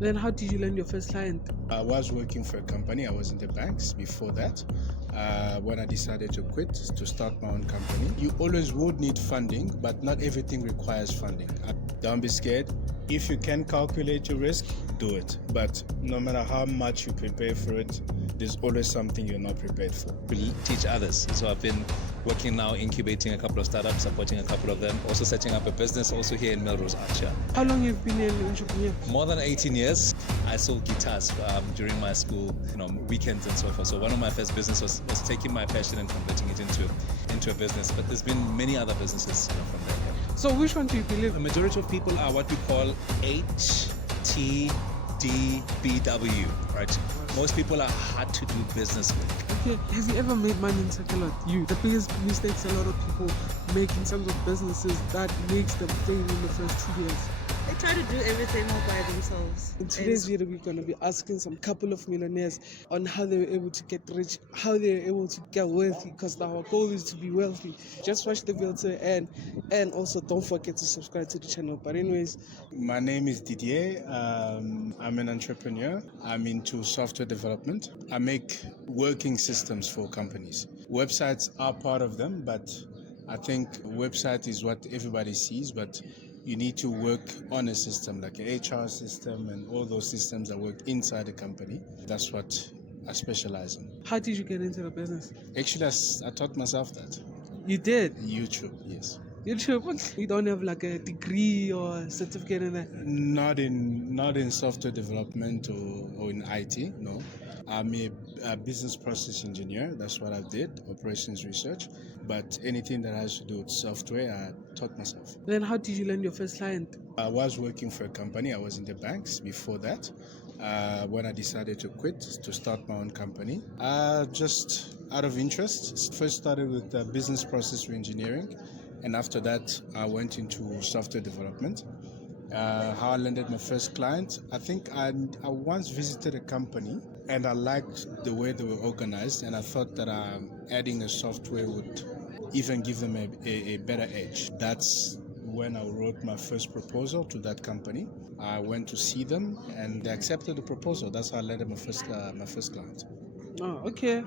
Then how did you land your first client? I was working for a company. I was in the banks before that. When I decided to quit to start my own company, you always would need funding, but not everything requires funding. Don't be scared. If you can calculate your risk, do it. But no matter how much you prepare for it, there's always something you're not prepared for. We teach others. So I've been working now, incubating a couple of startups, supporting a couple of them, also setting up a business also here in Melrose, Archer. How long have you been an entrepreneur? More than 18 years. I sold guitars during my school, weekends and so forth. So one of my first businesses was taking my passion and converting it into a business. But there's been many other businesses from there. So which one do you believe? The majority of people are what we call HTDBW, right? Most people are hard to do business with. Okay, have you ever made money in Sakelot? The biggest mistakes a lot of people make in terms of businesses that makes them fail in the first 2 years. They try to do everything all by themselves. In today's video, we're going to be asking some couple of millionaires on how they were able to get rich, how they were able to get wealthy, because our goal is to be wealthy. Just watch the video to the end, and also don't forget to subscribe to the channel. But anyways, my name is Didier. I'm an entrepreneur. I'm into software development. I make working systems for companies. Websites are part of them, but I think website is what everybody sees, but you need to work on a system like an HR system and all those systems that work inside the company. That's what I specialize in. how did you get into the business? Actually, I taught myself that. You did? YouTube, yes. YouTube? You don't have like a degree or a certificate in that? Not in software development or in IT, no. I'm a business process engineer. That's what I did, operations research. But anything that has to do with software, I taught myself. Then how did you land your first client? I was working for a company. I was in the banks before that. When I decided to quit to start my own company, just out of interest, first started with business process engineering. And after that, I went into software development. How I landed my first client, I think I once visited a company and I liked the way they were organized, and I thought that adding a software would even give them a better edge. That's when I wrote my first proposal to that company. I went to see them and they accepted the proposal. That's how I landed my first client. Oh, okay.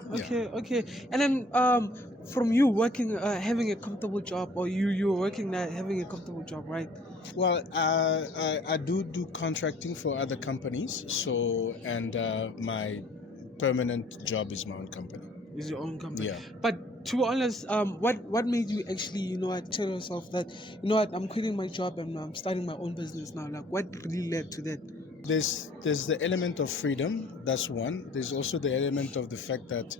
And then from you working, having a comfortable job, or you were working there having a comfortable job, right? Well, I do contracting for other companies. So, and my permanent job is my own company. Is your own company. Yeah. But to be honest, what made you actually, tell yourself that, I'm quitting my job and I'm starting my own business now? Like, what really led to that? There's the element of freedom. That's one. There's also the element of the fact that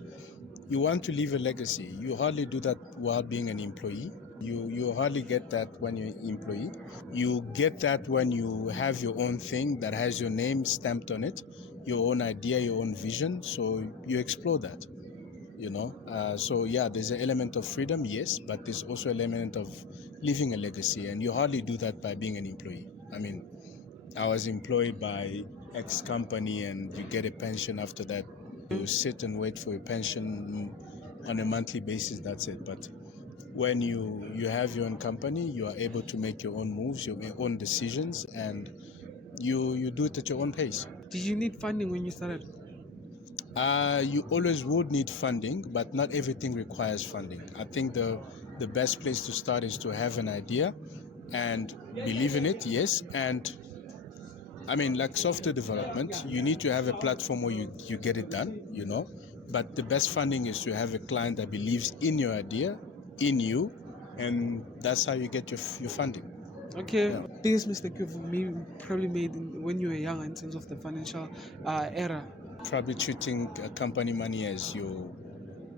you want to leave a legacy. You hardly do that while being an employee. You hardly get that when you're an employee. You get that when you have your own thing that has your name stamped on it, your own idea, your own vision. So you explore that, So yeah, there's an element of freedom, yes, but there's also an element of leaving a legacy, and you hardly do that by being an employee. I mean, I was employed by X company, and you get a pension after that. You sit and wait for your pension on a monthly basis, that's it. But when you have your own company, you are able to make your own moves, your own decisions, and you do it at your own pace. Did you need funding when you started? You always would need funding, but not everything requires funding. I think the best place to start is to have an idea and believe in it, yes. And I mean, like software development, you need to have a platform where you get it done, But the best funding is to have a client that believes in your idea, in you, and that's how you get your funding. Okay. Yeah. Biggest mistake you've probably made when you were young in terms of the financial era? Probably treating company money as your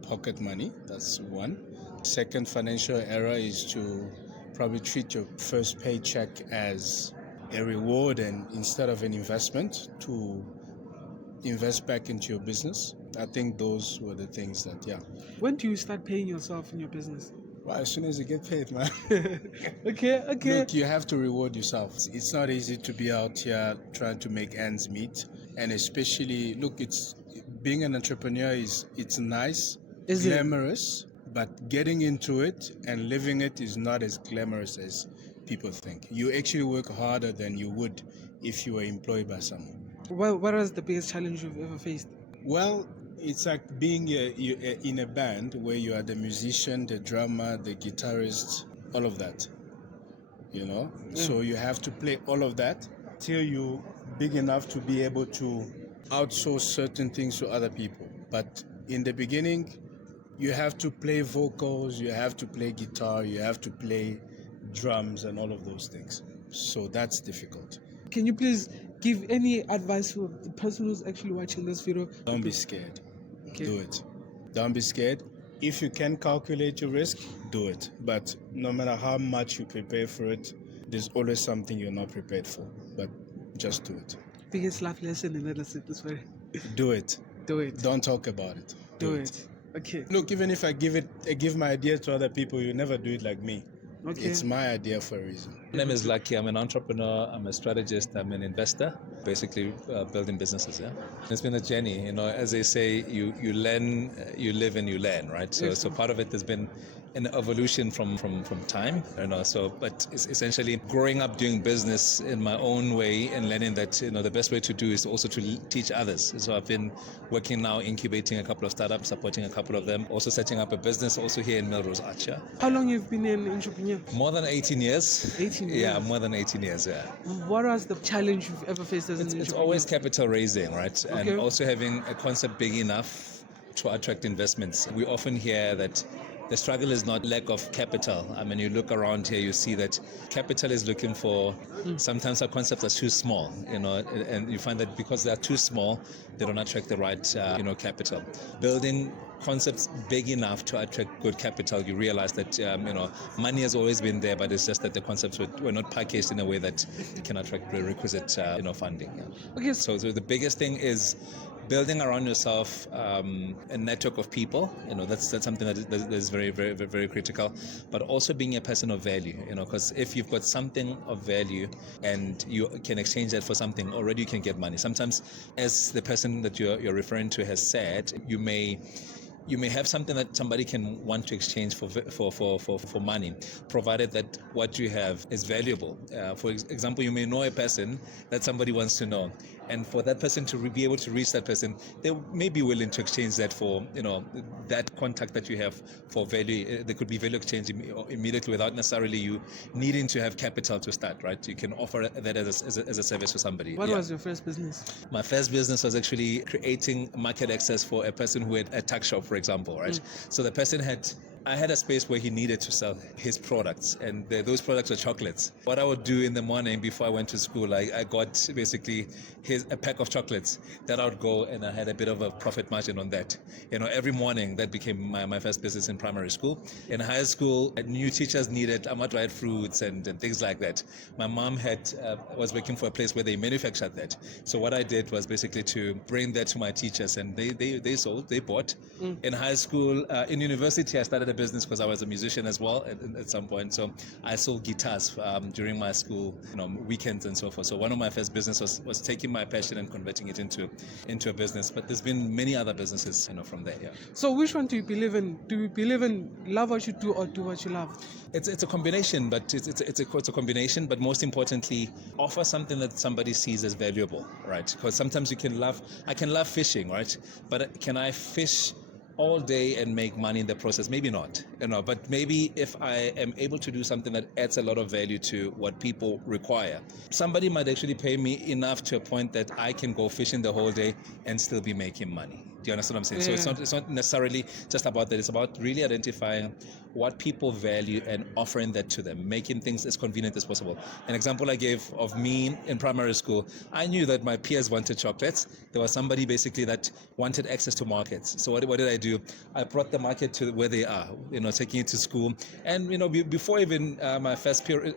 pocket money. That's one. Second financial error is to probably treat your first paycheck as a reward, and instead of an investment, to invest back into your business. I think those were the things that, yeah. When do you start paying yourself in your business? Well, as soon as you get paid, man. Okay. Look, you have to reward yourself. It's not easy to be out here trying to make ends meet. And especially, look, being an entrepreneur it's nice, glamorous, but getting into it and living it is not as glamorous as people think. You actually work harder than you would if you were employed by someone. What was the biggest challenge you've ever faced? Well, it's like being in a band where you are the musician, the drummer, the guitarist, all of that. You know, so you have to play all of that till you big enough to be able to outsource certain things to other people. But in the beginning, you have to play vocals, you have to play guitar, you have to play drums and all of those things. So that's difficult. Can you please give any advice for the person who's actually watching this video? Don't be scared. Okay. Do it. Don't be scared. If you can calculate your risk, do it. But no matter how much you prepare for it, there's always something you're not prepared for. But just do it. Biggest life lesson, and let us say this way. Do it. Do it. Don't talk about it. Do it. Okay. Look, even if I give my idea to other people, you never do it like me. Okay. It's my idea for a reason. My name is Lucky. I'm an entrepreneur. I'm a strategist. I'm an investor. Basically, building businesses. Yeah, it's been a journey. You know, as they say, you learn, you live, and you learn. Right. So part of it has been an evolution from time. You know. So, but it's essentially growing up doing business in my own way and learning that the best way to do is also to teach others. So I've been working now, incubating a couple of startups, supporting a couple of them, also setting up a business also here in Melrose, Archer. How long you've been an entrepreneur? More than 18 years. 18 years? Yeah, more than 18 years, yeah. What was the challenge you've ever faced as an entrepreneur? It's always capital raising, right? Okay. And also having a concept big enough to attract investments. We often hear that the struggle is not lack of capital. I mean, you look around here, you see that capital is looking for, sometimes our concepts are too small, and you find that because they are too small, they don't attract the right, capital. Building concepts big enough to attract good capital, you realize that, money has always been there, but it's just that the concepts were not packaged in a way that can attract the requisite, funding. Yeah. Okay. So the biggest thing is building around yourself a network of people. That's something that is very, very, very, very critical. But also being a person of value. Because if you've got something of value and you can exchange that for something, already you can get money. Sometimes, as the person that you're referring to has said, you may have something that somebody can want to exchange for money, provided that what you have is valuable. For example, you may know a person that somebody wants to know, and for that person to be able to reach that person, they may be willing to exchange that for that contact that you have for value. There could be value exchange immediately without necessarily you needing to have capital to start. Right? You can offer that as a service for somebody. What was your first business? My first business was actually creating market access for a person who had a tuck shop, for example, right? So the person I had a space where he needed to sell his products, and those products were chocolates. What I would do in the morning before I went to school, I got basically a pack of chocolates that I would go, and I had a bit of a profit margin on that. Every morning that became my first business in primary school. In high school, new teachers needed dried fruits and things like that. My mom was working for a place where they manufactured that. So what I did was basically to bring that to my teachers, and they sold, they bought. In high school, in university, I started a business because I was a musician as well at some point. So I sold guitars during my school, weekends and so forth. So one of my first business was taking my passion and converting it into a business. But there's been many other businesses, from there. Yeah. So which one do you believe in? Do you believe in love what you do or do what you love? It's a combination, but it's a combination. But most importantly, offer something that somebody sees as valuable, right? Because sometimes I can love fishing, right? But can I fish all day and make money in the process? Maybe not, but maybe if I am able to do something that adds a lot of value to what people require, somebody might actually pay me enough to a point that I can go fishing the whole day and still be making money. Do you understand what I'm saying? Yeah. So it's not necessarily just about that. It's about really identifying what people value and offering that to them, making things as convenient as possible. An example I gave of me in primary school, I knew that my peers wanted chocolates. There was somebody basically that wanted access to markets. So what did I do? I brought the market to where they are, taking it to school. And, before even my first period,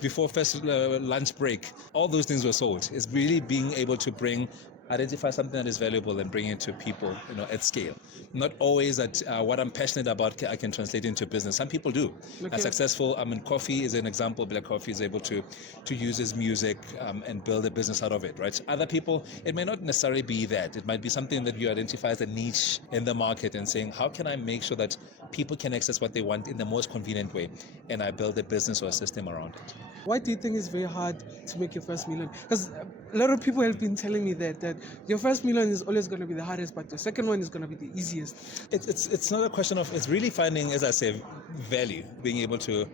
before first lunch break, all those things were sold. It's really being able to identify something that is valuable and bring it to people, at scale. Not always that what I'm passionate about I can translate into business. Some people do. Okay. Are successful. coffee is an example. Black Coffee is able to use his music and build a business out of it, right? Other people, it may not necessarily be that. It might be something that you identify as a niche in the market and saying, how can I make sure that people can access what they want in the most convenient way, and I build a business or a system around it. Why do you think it's very hard to make your first million? Because a lot of people have been telling me that your first million is always going to be the hardest, but your second one is going to be the easiest. It's not a question of, it's really finding, as I say, value, being able to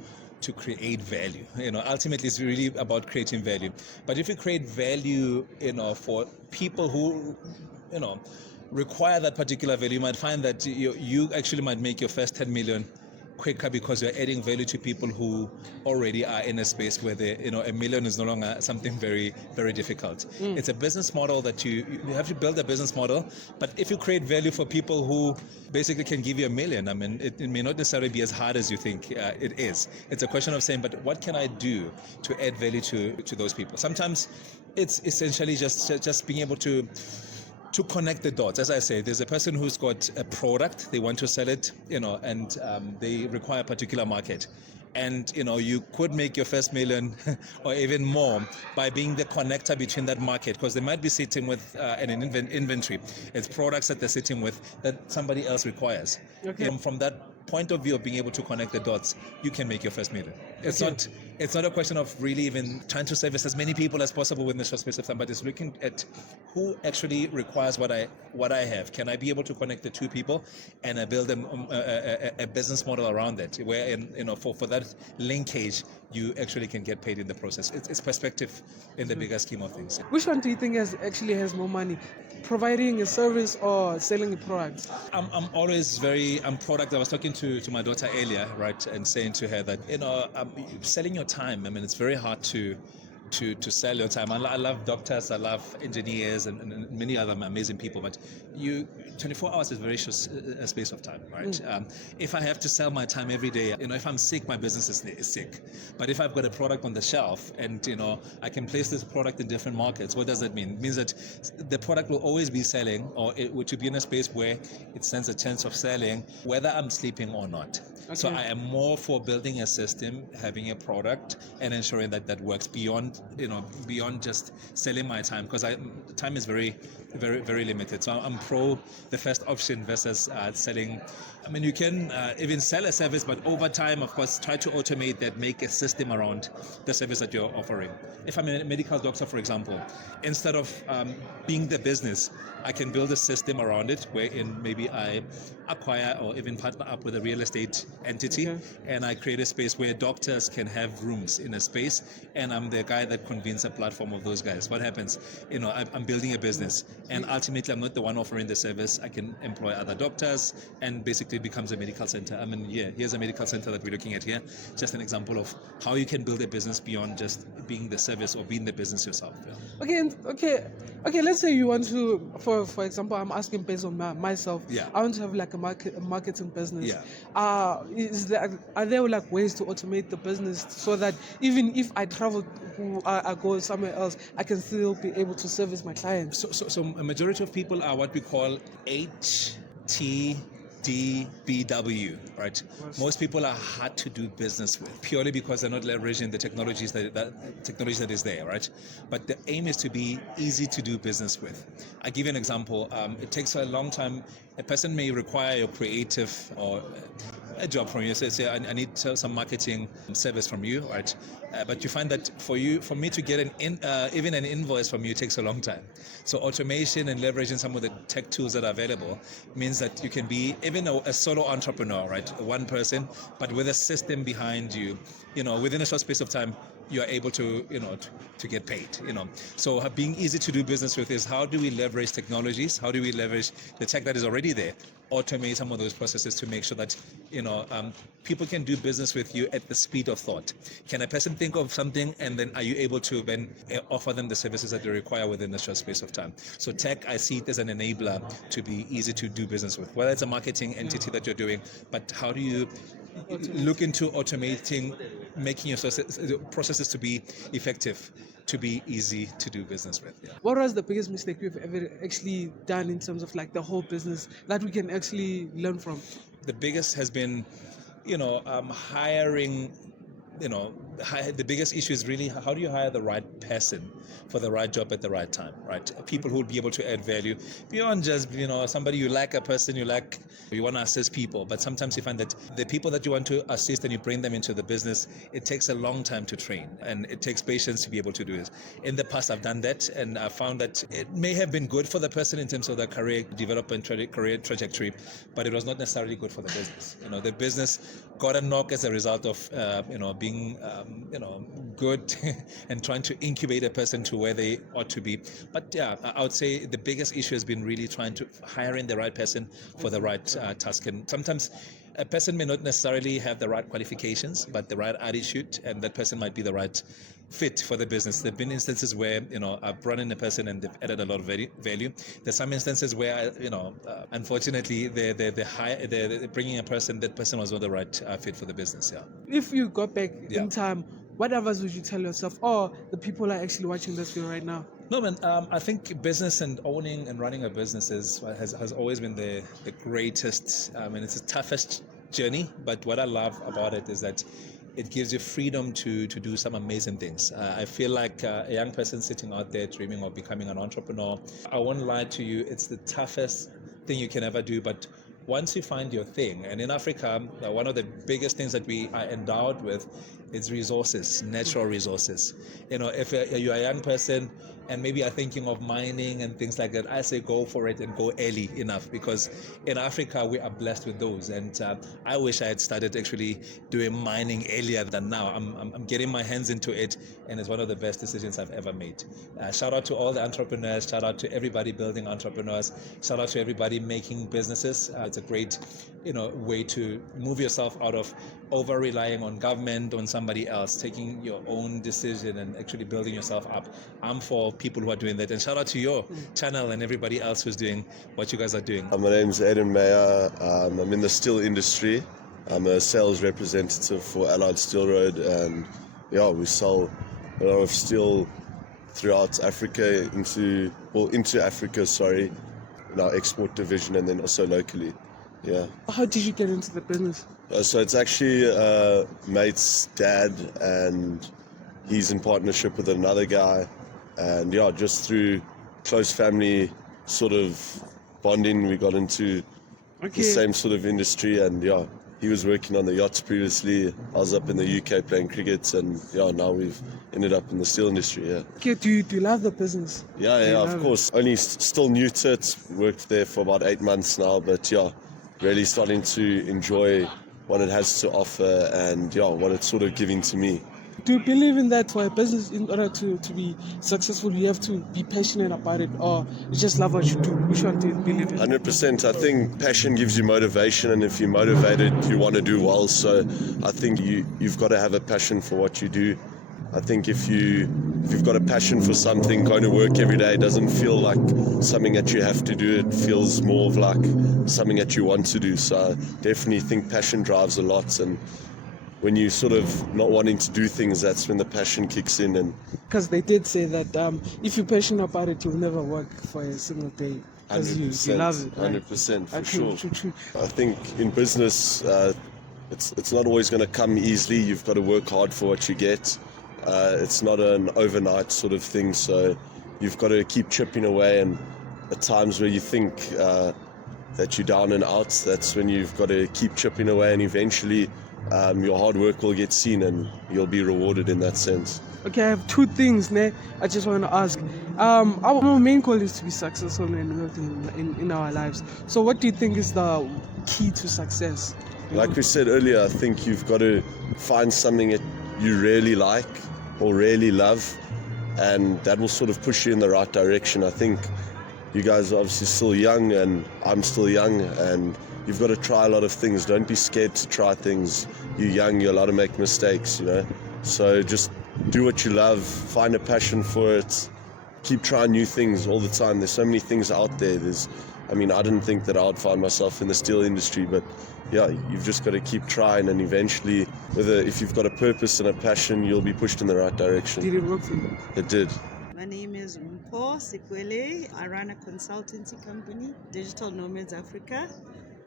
create value. Ultimately it's really about creating value. But if you create value, for people who, require that particular value, you might find that you actually might make your first 10 million quicker because you're adding value to people who already are in a space where a million is no longer something very, very difficult. It's a business model that you have to build a business model, but if you create value for people who basically can give you a million, I mean, it may not necessarily be as hard as you think it is. It's a question of saying, but what can I do to add value to those people? Sometimes it's essentially just being able to connect the dots. As I say, there's a person who's got a product, they want to sell it, and they require a particular market. And, you could make your first million or even more by being the connector between that market, because they might be sitting with an inventory. It's products that they're sitting with that somebody else requires. Okay. From that point of view of being able to connect the dots, you can make your first million. It's not a question of really even trying to service as many people as possible within a short space of time, but it's looking at who actually requires what I have. Can I be able to connect the two people, and I build a business model around that, where for that linkage you actually can get paid in the process. It's perspective in the bigger scheme of things. Which one do you think actually has more money? Providing a service or selling a product? I'm always I'm product. I was talking to my daughter earlier, right, and saying to her that selling your time. I mean, it's very hard to sell your time. I love doctors, I love engineers, and many other amazing people, but 24 hours is very short space of time, right? If I have to sell my time every day, if I'm sick, my business is sick. But if I've got a product on the shelf and I can place this product in different markets, what does that mean? It means that the product will always be selling, or it would be in a space where it stands a chance of selling whether I'm sleeping or not. Okay. So I am more for building a system, having a product, and ensuring that works beyond just selling my time, because time is very, very, very limited. So I'm pro the first option versus selling. I mean, you can even sell a service, but over time, of course, try to automate that, make a system around the service that you're offering. If I'm a medical doctor, for example, instead of being the business, I can build a system around it wherein maybe I acquire or even partner up with a real estate entity, okay, and I create a space where doctors can have rooms in a space, and I'm the guy that convenes a platform of those guys. What happens? I'm building a business, and ultimately I'm not the one offering the service. I can employ other doctors, and basically it becomes a medical center. I mean, here's a medical center that we're looking at here. Just an example of how you can build a business beyond just being the service or being the business yourself. Yeah. Okay. Let's say you want to, for example, I'm asking based on myself. Yeah. I want to have like a marketing business. Yeah. Are there like ways to automate the business so that even if I travel, I go somewhere else, I can still be able to service my clients? So a majority of people are what we call HTDBW, right? Yes. Most people are hard to do business with purely because they're not leveraging the technologies technology that is there, right? But the aim is to be easy to do business with. I give you an example. It takes a long time. A person may require a creative or a job from you. Say I need some marketing service from you, right? But you find that for me to get even an invoice from you takes a long time. So automation and leveraging some of the tech tools that are available means that you can be even a solo entrepreneur, right? One person, but with a system behind you, within a short space of time, you are able to get paid. So being easy to do business with is, how do we leverage technologies? How do we leverage the tech that is already there? Automate some of those processes to make sure that people can do business with you at the speed of thought. Can a person think of something, and then are you able to then offer them the services that they require within a short space of time? So tech, I see it as an enabler to be easy to do business with, whether it's a marketing entity that you're doing, but how do you look into automating, making your processes to be effective, to be easy to do business with. Yeah. What was the biggest mistake you've ever actually done in terms of like the whole business that we can actually learn from? The biggest has been, hiring, the biggest issue is really how do you hire the right person for the right job at the right time, right? People who will be able to add value beyond just, somebody you like, a person you like, you want to assist people. But sometimes you find that the people that you want to assist and you bring them into the business, it takes a long time to train and it takes patience to be able to do it. In the past, I've done that and I found that it may have been good for the person in terms of their career development, career trajectory, but it was not necessarily good for the business. The business got a knock as a result of, being, good and trying to incubate a person to where they ought to be. But yeah, I would say the biggest issue has been really trying to hire in the right person for the right task. And sometimes a person may not necessarily have the right qualifications, but the right attitude, and that person might be the right fit for the business. There have been instances where, I've brought in a person and they've added a lot of value. There's some instances where, unfortunately, they're bringing a person, that person was not the right fit for the business, yeah. If you go back in time, what advice would you tell yourself or the people are actually watching this video right now? No, man, I think business and owning and running a business has always been the greatest, it's the toughest journey, but what I love about it is that it gives you freedom to do some amazing things. I feel like a young person sitting out there dreaming of becoming an entrepreneur, I won't lie to you, it's the toughest thing you can ever do, but once you find your thing, and in Africa, one of the biggest things that we are endowed with is resources, natural resources. If you're a young person and maybe are thinking of mining and things like that, I say go for it and go early enough, because in Africa we are blessed with those. And I wish I had started actually doing mining earlier than now. I'm getting my hands into it, and it's one of the best decisions I've ever made. Shout out to all the entrepreneurs, shout out to everybody building entrepreneurs, shout out to everybody making businesses. It's a great way to move yourself out of over relying on government, on somebody else, taking your own decision and actually building yourself up. I'm for people who are doing that, and shout out to your channel and everybody else who's doing what you guys are doing. My name's Aiden Meyer. I'm in the steel industry. I'm a sales representative for Allied Steel Road, and we sell a lot of steel throughout Africa into Africa, in our export division, and then also locally. Yeah. How did you get into the business? So it's actually a mate's dad, and he's in partnership with another guy, and just through close family sort of bonding, we got into the same sort of industry. And he was working on the yachts previously. I was up in the UK playing cricket, and now we've ended up in the steel industry. Okay, do you love the business? Yeah, of course. Only still new to it. Worked there for about 8 months now, but really starting to enjoy what it has to offer and what it's sort of giving to me. Do you believe in that for a business, in order to be successful, you have to be passionate about it, or you just love what you do? Which one do you believe in? 100%. I think passion gives you motivation, and if you're motivated, you want to do well. So I think you've got to have a passion for what you do. I think if you've got a passion for something, going to work every day doesn't feel like something that you have to do. It feels more of like something that you want to do. So I definitely think passion drives a lot, and when you sort of not wanting to do things, that's when the passion kicks in. And because they did say that if you're passionate about it, you'll never work for a single day. Because you love it, right? 100%, for True. sure. I think in business, it's not always going to come easily. You've got to work hard for what you get. It's not an overnight sort of thing, so you've got to keep chipping away, and at times where you think that you're down and out, that's when you've got to keep chipping away, and eventually your hard work will get seen and you'll be rewarded in that sense. Okay, I have two things I just want to ask. Our main goal is to be successful and wealthy in our lives. So what do you think is the key to success? Like we said earlier, I think you've got to find something that you really like or really love, and that will sort of push you in the right direction. I think you guys are obviously still young, and I'm still young, and you've got to try a lot of things. Don't be scared to try things. You're young, you're allowed to make mistakes, So just do what you love, find a passion for it, keep trying new things all the time. There's so many things out there. I didn't think that I would find myself in the steel industry, but you've just got to keep trying, and eventually, if you've got a purpose and a passion, you'll be pushed in the right direction. Did it work for you? It did. My name is Mpho Sikwele. I run a consultancy company, Digital Nomads Africa.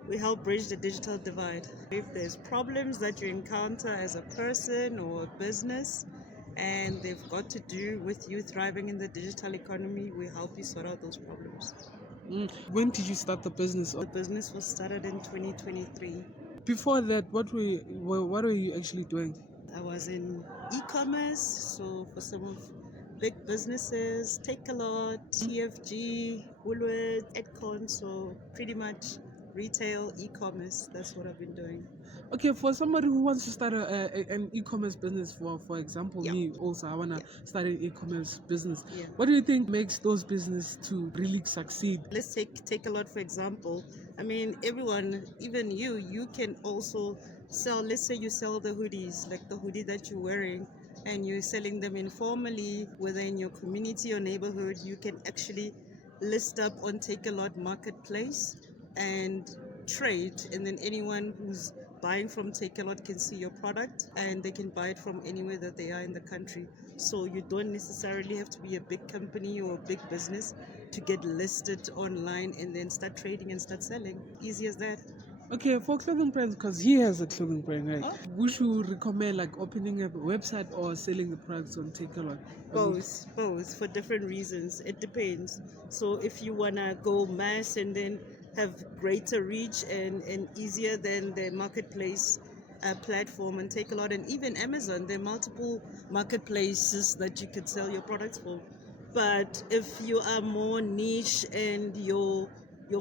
We help bridge the digital divide. If there's problems that you encounter as a person or a business and they've got to do with you thriving in the digital economy, we help you sort out those problems. When did you start the business? The business was started in 2023. Before that, what were you actually doing? I was in e-commerce, so for some of big businesses, Takealot, TFG, Woolworths, Edcon, so pretty much retail, e-commerce, that's what I've been doing. Okay, for somebody who wants to start an e-commerce business, for example, Yeah. me also, I want to start an e-commerce business. Yeah. What do you think makes those businesses to really succeed? Let's take a lot for example. I mean, everyone, even you can also sell. Let's say you sell the hoodies, like the hoodie that you're wearing, and you're selling them informally, whether in your community or neighborhood. You can actually list up on Takealot Marketplace and trade, and then anyone who's buying from Takealot can see your product and they can buy it from anywhere that they are in the country. So you don't necessarily have to be a big company or a big business to get listed online and then start trading and start selling. Easy as that. Okay, for clothing brands, because he has a clothing brand, right? Would you recommend like opening up a website or selling the products on Takealot? Both for different reasons. It depends. So if you wanna go mass and then have greater reach and easier than the marketplace platform and Takealot and even Amazon, there are multiple marketplaces that you could sell your products for. But if you are more niche and your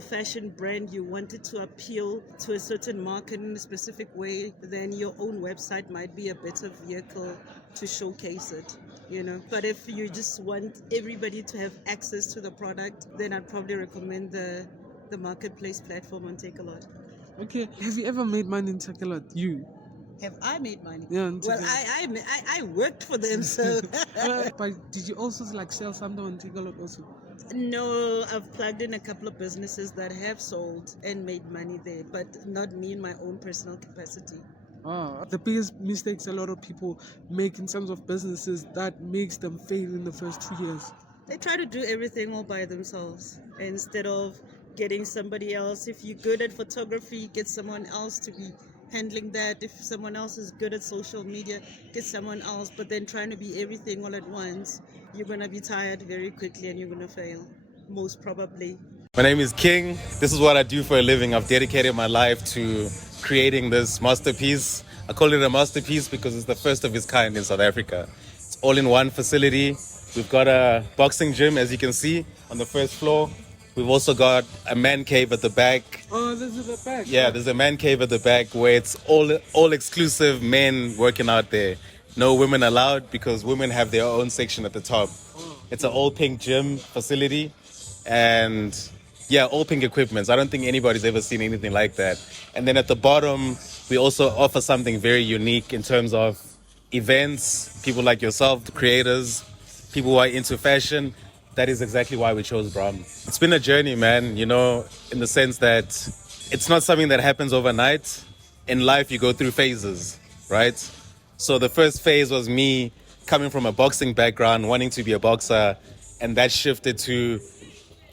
fashion brand, you wanted to appeal to a certain market in a specific way, then your own website might be a better vehicle to showcase it, you know. But if you just want everybody to have access to the product, then I'd probably recommend the marketplace platform on Takealot. Okay, have you ever made money in Takealot? You? Have I made money? Yeah, on Well, Takealot. I worked for them, so But did you also like sell something on Takealot also? no, I've plugged in a couple of businesses that have sold and made money there, but not me in my own personal capacity. The biggest mistakes a lot of people make in terms of businesses that makes them fail in the first 2 years. They try to do everything all by themselves instead of getting somebody else. If you're good at photography, get someone else to be handling that. If someone else is good at social media, get someone else. But then trying to be everything all at once, you're going to be tired very quickly and you're going to fail, most probably. My name is King. This is what I do for a living. I've dedicated my life to creating this masterpiece. I call it a masterpiece because it's the first of its kind in South Africa. It's all in one facility. We've got a boxing gym, as you can see, on the first floor. We've also got a man cave at the back. Oh, this is the back. Yeah, there's a man cave at the back where it's all exclusive men working out there. No women allowed because women have their own section at the top. It's an all pink gym facility and yeah, all pink equipment. I don't think anybody's ever seen anything like that. And then at the bottom, we also offer something very unique in terms of events, people like yourself, the creators, people who are into fashion. That is exactly why we chose Brahm. It's been a journey, man, you know, in the sense that it's not something that happens overnight. In life, you go through phases, right? So the first phase was me coming from a boxing background, wanting to be a boxer, and that shifted to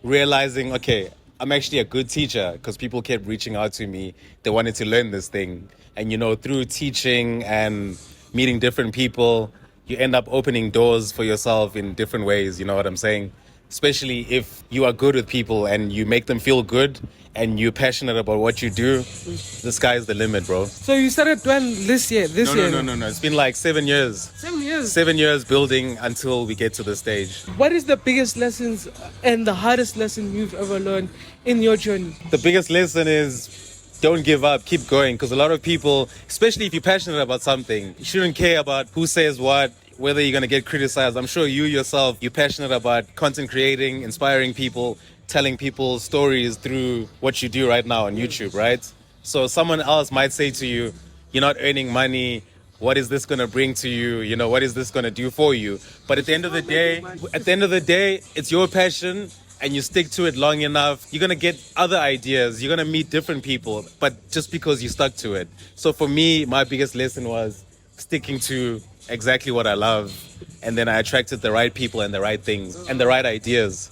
realizing, okay, I'm actually a good teacher because people kept reaching out to me. They wanted to learn this thing. And, you know, through teaching and meeting different people, you end up opening doors for yourself in different ways, you know what I'm saying? Especially if you are good with people and you make them feel good and you're passionate about what you do, the sky is the limit, bro. So you started when this year? No. It's been like 7 years. 7 years. 7 years building until we get to the stage. What is the biggest lessons and the hardest lesson you've ever learned in your journey? The biggest lesson is don't give up, keep going. Because a lot of people, especially if you're passionate about something, you shouldn't care about who says what, whether you're going to get criticized. I'm sure you yourself, you're passionate about content creating, inspiring people, telling people stories through what you do right now on YouTube, right? So someone else might say to you, you're not earning money. What is this going to bring to you? You know, what is this going to do for you? But at the end of the day, it's your passion and you stick to it long enough, you're going to get other ideas. You're going to meet different people, but just because you stuck to it. So for me, my biggest lesson was sticking to exactly what I love. And then I attracted the right people and the right things and the right ideas.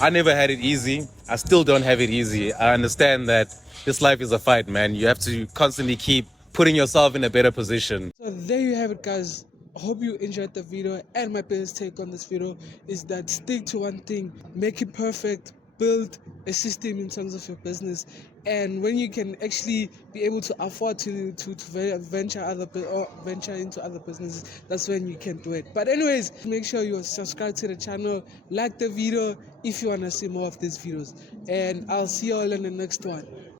I never had it easy. I still don't have it easy. I understand that this life is a fight, man. You have to constantly keep putting yourself in a better position. So there you have it, guys. I hope you enjoyed the video, and my biggest take on this video is that stick to one thing, make it perfect, build a system in terms of your business, and when you can actually be able to afford to venture into other businesses, that's when you can do it. But anyways, make sure you subscribe to the channel, like the video if you want to see more of these videos, and I'll see you all in the next one.